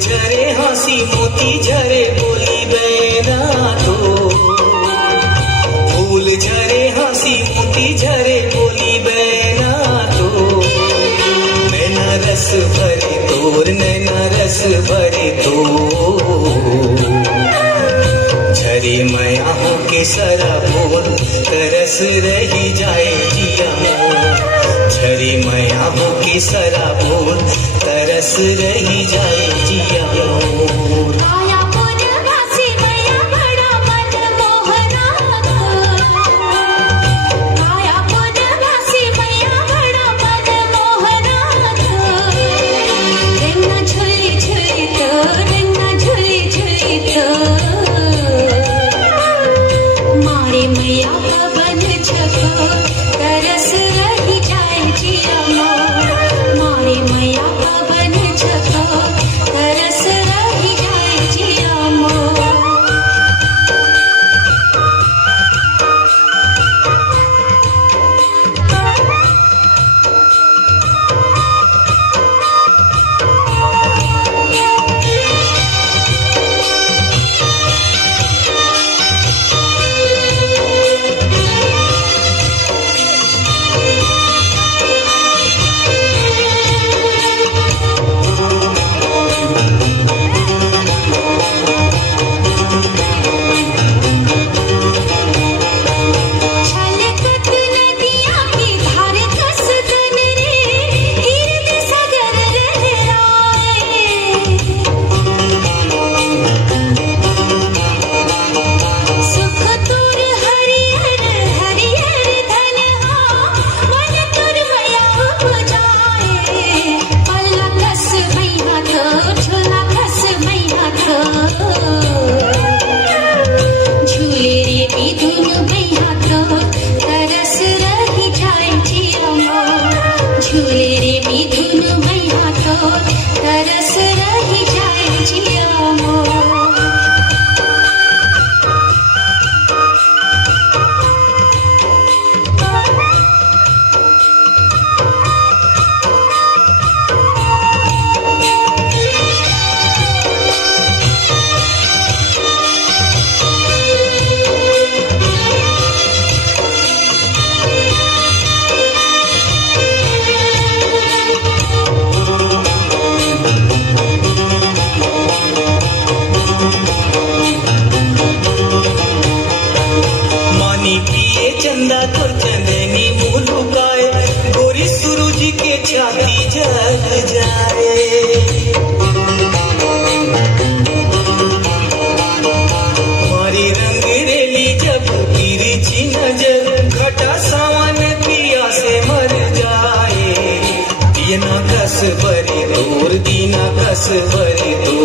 झरे हंसी मोती झरे बोली बहना तो, फूल झरे हंसी मोती झरे बोली बहना तो, नैना रस भरे तोर नैना रस भरे तो, झरे मैया हो के सरा बोल तरस रही जाए जिया, झरे मैया हो के सरा बोल तरस रही जाए जिया। चंदा तो चंदनी मुलुकाए, गोरी सूरज के छाती जग जाए, मारी रंग रेली जब तिरछी नजर, घटा सावन पिया से मर जाए, दीना कस भरी तोर दीना कस भरी तो,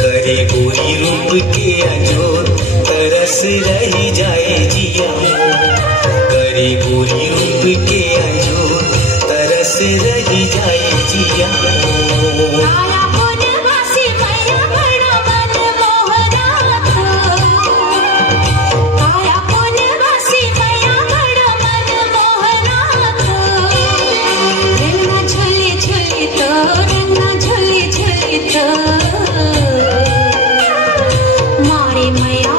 करे गोरी रूप के अंजोर तरस रही जाए जिया, करे गोरी रूप के अंजोर तरस रही जाए जिया। मारे मैया